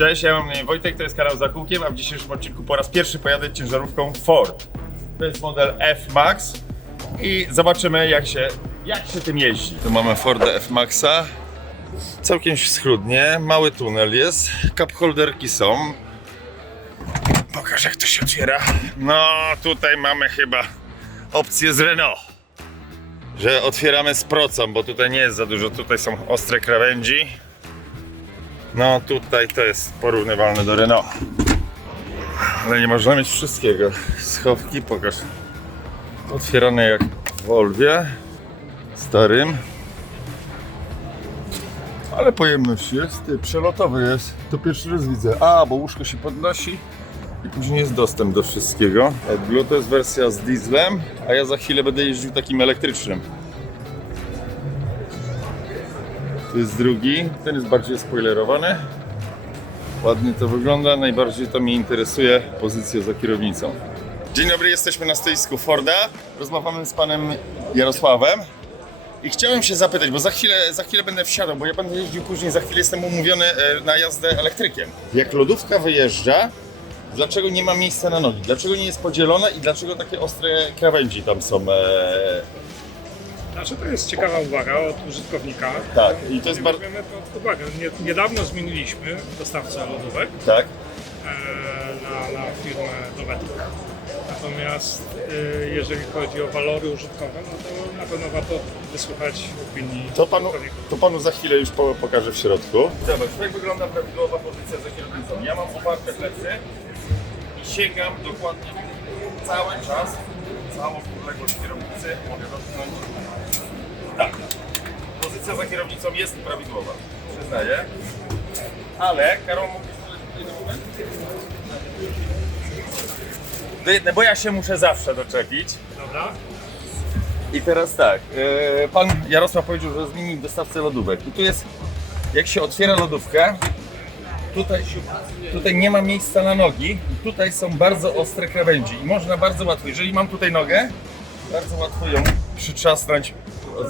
Cześć, ja mam na imię Wojtek, to jest kanał za kółkiem, a w dzisiejszym odcinku po raz pierwszy pojadę ciężarówką Ford. To jest model F-Max i zobaczymy jak się, jak się tym jeździ. Tu mamy Forda F-Maxa. Całkiem schludnie, mały tunel jest, cup holderki są. Pokaż jak to się otwiera. No tutaj mamy chyba opcję z Renault. Że otwieramy z procą, bo tutaj nie jest za dużo, tutaj są ostre krawędzi. No tutaj to jest porównywalne do Renault. Ale nie można mieć wszystkiego. Schowki, pokaż. Otwierane jak w Volvie. Starym. Ale pojemność jest, ty, przelotowy jest. To pierwszy raz widzę. A, bo łóżko się podnosi i później jest dostęp do wszystkiego. AdBlue to jest wersja z dieslem, a ja za chwilę będę jeździł takim elektrycznym. To jest drugi, ten jest bardziej spoilerowany. Ładnie to wygląda, najbardziej to mnie interesuje pozycja za kierownicą. Dzień dobry, jesteśmy na stoisku Forda. Rozmawiamy z panem Jarosławem. I chciałem się zapytać, bo za chwilę, za chwilę będę wsiadał, bo ja będę jeździł później, za chwilę jestem umówiony e, na jazdę elektrykiem. Jak lodówka wyjeżdża, dlaczego nie ma miejsca na nogi? Dlaczego nie jest podzielone i dlaczego takie ostre krawędzi tam są? Znaczy to jest ciekawa uwaga od użytkownika. tak, i to jest bardzo... weźmiemy to pod uwagę. Nie- Niedawno zmieniliśmy dostawcę lodówek Tak, e, na, na firmę Dovetic. Natomiast e, jeżeli chodzi o walory użytkowe, no to na pewno warto wysłuchać opinii To panu, użytkowników. to panu za chwilę już po, pokażę w środku. Zobacz, jak wygląda prawidłowa pozycja za kierownicą. Ja mam oparte plecy i sięgam dokładnie cały czas, całą podległość kierownicy mogę dotknąć. Tak. Pozycja za kierownicą jest prawidłowa, przyznaję. Ale, Karol, mógłbyś tutaj na moment? Do jednej, bo ja się muszę zawsze doczepić. Dobra? I teraz tak, e, pan Jarosław powiedział, że zmieni dostawcę lodówek. I tu jest, jak się otwiera lodówkę, tutaj, tutaj nie ma miejsca na nogi. I tutaj są bardzo ostre krawędzi. I można bardzo łatwo, jeżeli mam tutaj nogę, bardzo łatwo ją przytrzasnąć,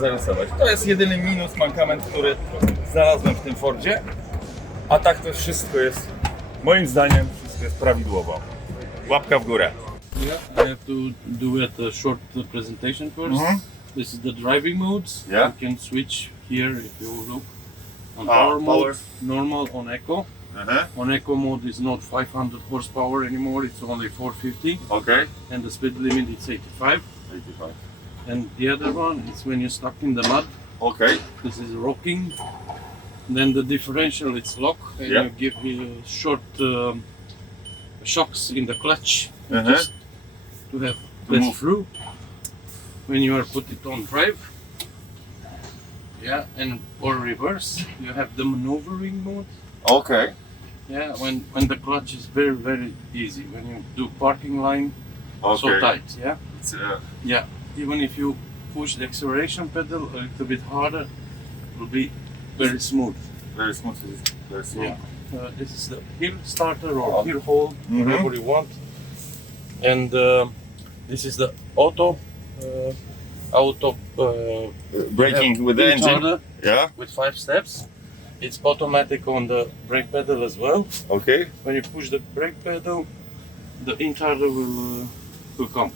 zarysować. To jest jedyny minus, mankament, który znalazłem w tym Fordzie. A tak to wszystko jest, moim zdaniem, wszystko jest prawidłowo. Łapka w górę. Yeah, I have to do it a short uh, presentation first. Mhm. This is the driving modes. Yeah. You can switch here if you look. On Ah, power mode, power. normal on eco. Aha, On eco mode is not 500 horsepower anymore, it's only 450 Okay. and the speed limit is 85. 85. And the other one is when you're stuck in the mud. Okay. This is rocking. Then the differential is lock and Yeah. you give uh, short um, shocks in the clutch Mhm. just to have less move. through when you are put it on drive. Yeah, and or reverse, you have the maneuvering mode. Okej. Yeah, when when the clutch is very very easy when you do parking line so tight. Yeah, It's, uh, yeah. Even if you push the acceleration pedal a little bit harder, it will be very smooth. very smooth. Very smooth. Yeah. Uh, this is the hill starter or Oh. hill hold, Mhm. whatever you want. And uh, this is the auto, uh, auto uh, Braking with the engine. Yeah. with five steps. It's automatic on the brake pedal as well. Okay. When you push the brake pedal, the in-charger will uh, will come.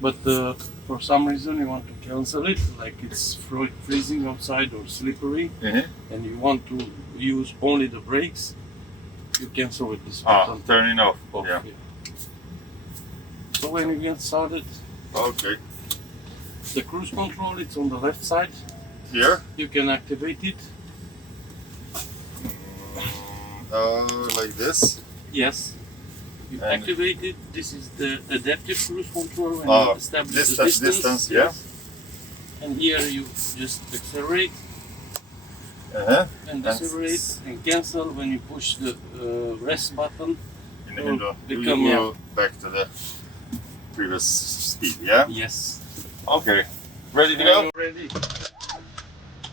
But uh, for some reason you want to cancel it, like it's freezing outside or slippery, Mhm. and you want to use only the brakes, you cancel with this Ah, button. turning off. off, Yeah. So when you get started, Okay. the cruise control it's on the left side. Here. You can activate it. Uh, like this. Yes. You And- activate it. This is the adaptive cruise control when Ah, you establish distance- the distance. distance, yeah. And here you just accelerate Uh-huh. and That's- decelerate and cancel when you push the uh, rest button. In the middle. You become, go back to the previous speed. Yeah. Yes. Okay. Ready to go? Ready.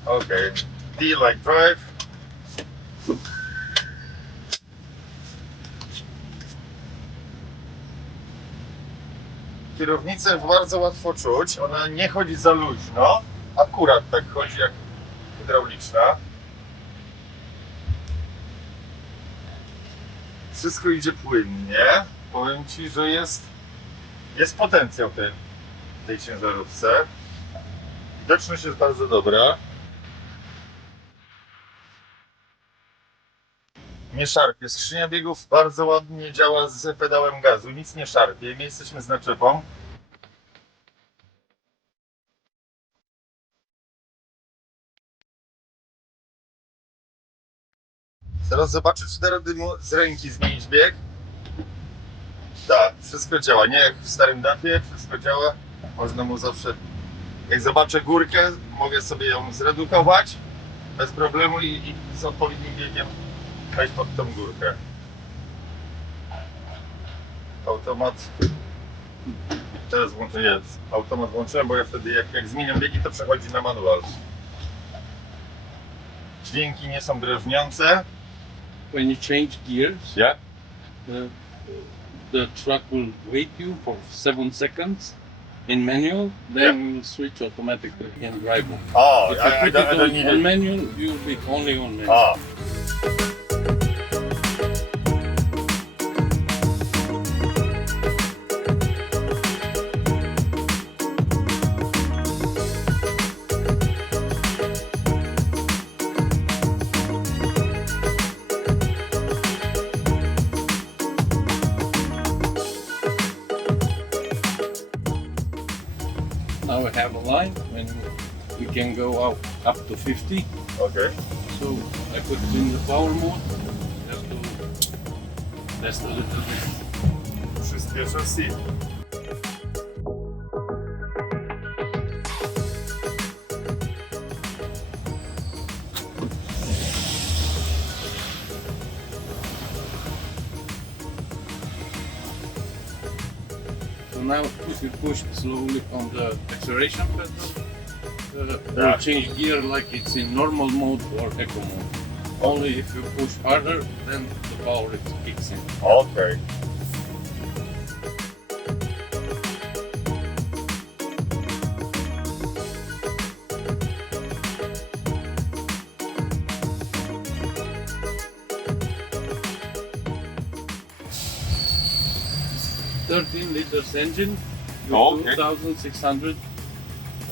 Okay. D like drive. Kierownicę bardzo łatwo czuć, ona nie chodzi za luźno, akurat tak chodzi jak hydrauliczna. Wszystko idzie płynnie. Powiem Ci, że jest, jest potencjał tej, tej ciężarówce. Widoczność jest bardzo dobra. Nie szarpie. Skrzynia biegów bardzo ładnie działa z pedałem gazu. Nic nie szarpie. My jesteśmy z naczepą. Teraz zobaczę, czy da rady z ręki zmienić bieg. Tak, wszystko działa. Nie jak w starym dafie, wszystko działa. Można mu zawsze, jak zobaczę górkę, mogę sobie ją zredukować bez problemu i, i z odpowiednim biegiem wejść pod tą górkę. Automat. Teraz włączę, jest. Automat włączyłem, bo ja wtedy jak, jak zmieniam biegi, to przechodzi na manual. Dźwięki nie są drażniące. When you change gears, Yeah. the, the truck will wait you for seven seconds in manual, then you will switch automatically in drive mode. Oh, If I, you I, put don't, I don't on, need on it. manual, you will be only on manual. Ah. Can go out up to 50. Okay. So I put it in the power mode just to test a little bit. Przyspieszę C. So now if you push slowly on the acceleration pedal, uh, Yeah. will change gear like it's in normal mode or eco mode. Only if you push harder, then the power it kicks in. Okay. Thirteen liters engine with okay. 2,600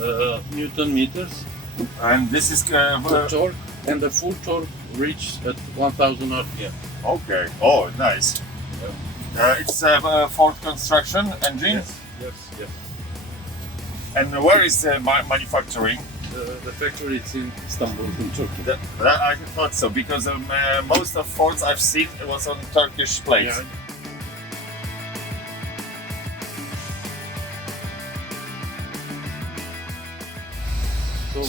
uh, newton meters. And this is uh, The torque and the full torque reached at 1,000 RPM. okay. Oh, nice. Uh, it's a uh, Ford construction engine. yes, yes. And where is the ma- manufacturing? The, the factory is in Istanbul, in Turkey. That, that I thought so because um, uh, most of Fords I've seen it was on Turkish plates. Yeah. So,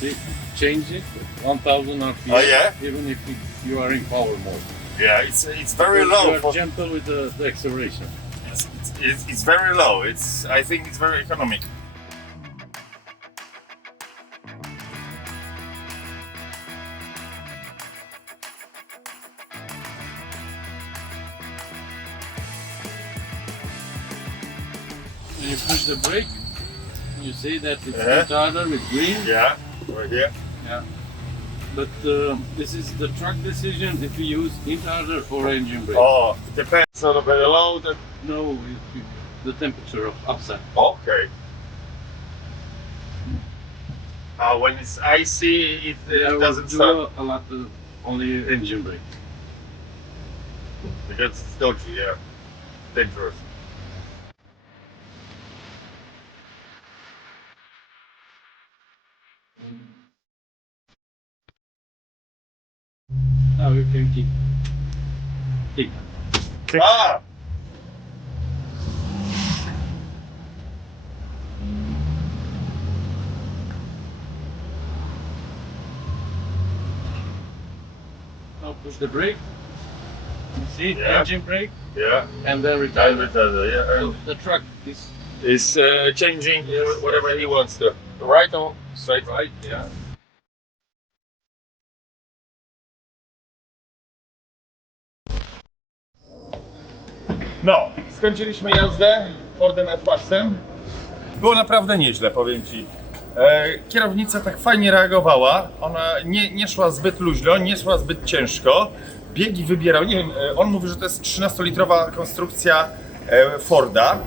see, change it, 1000 RPM, Oh, yeah? even if you, you are in power mode. Yeah, it's it's very You low. are For, gentle with the, the acceleration. it's, it's, it's, it's very low. It's I think it's very economic. When you push the brake, you see that it's Yeah. retarded with green. Yeah, right here. Yeah. But uh, this is the truck decision if you use intarder or engine brake. Oh, it depends on the low. No, the temperature of upside. okay. Uh, when it's icy, it, it will doesn't do a, a lot of only engine brake. because it's dodgy. Yeah, dangerous. เอาเรื่องจริงจริงว่าเรา ah. push the brake you see Yeah. engine brake Yeah, and then retire. with so the truck is is uh, changing Yes. whatever he wants to. Right or straight? right yeah No, skończyliśmy jazdę Fordem F-Maxem. Było naprawdę nieźle, powiem Ci. E, kierownica tak fajnie reagowała. Ona nie, nie szła zbyt luźno, nie szła zbyt ciężko. biegi wybierał, nie wiem, e, on mówi, że to jest 13-litrowa konstrukcja e, Forda.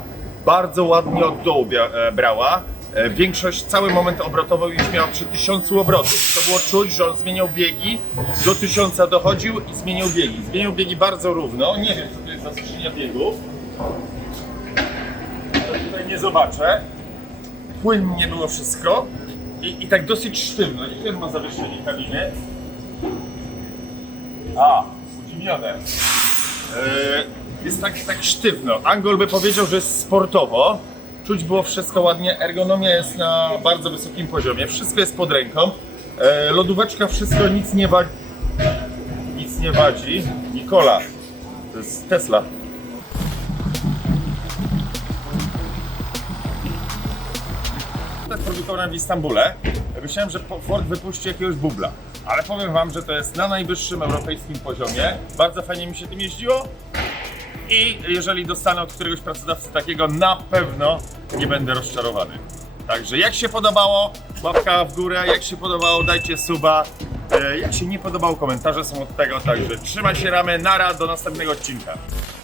Bardzo ładnie od dołu brała. Większość, cały moment obrotowy już miał przy 1000 obrotów. To było czuć, że on zmieniał biegi, do 1000 dochodził i zmieniał biegi. Zmieniał biegi bardzo równo. Nie wiem, jest za biegów. To tutaj nie zobaczę. Płynnie było wszystko. I, i tak dosyć sztywno. Nie wiem, ma zawieszenie kabiny. A, udziwnione. E, jest tak, tak sztywno. Angol by powiedział, że jest sportowo. Czuć było wszystko ładnie. Ergonomia jest na bardzo wysokim poziomie. Wszystko jest pod ręką. E, lodóweczka, wszystko, nic nie wadzi. Nic nie wadzi. Nikola. To jest Tesla. Jest produkowane w Istambule. Myślałem, że Ford wypuści jakiegoś bubla. Ale powiem Wam, że to jest na najwyższym europejskim poziomie. Bardzo fajnie mi się tym jeździło. I jeżeli dostanę od któregoś pracodawcy takiego, na pewno nie będę rozczarowany. Także jak się podobało, łapka w górę, jak się podobało, dajcie suba. E, Jak się nie podobało, komentarze są od tego, także trzymaj się ramy, nara, do następnego odcinka.